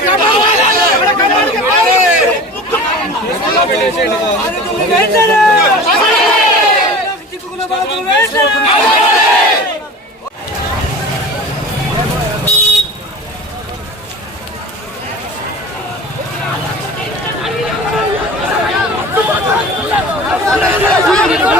రావాలి చూడొచ్చు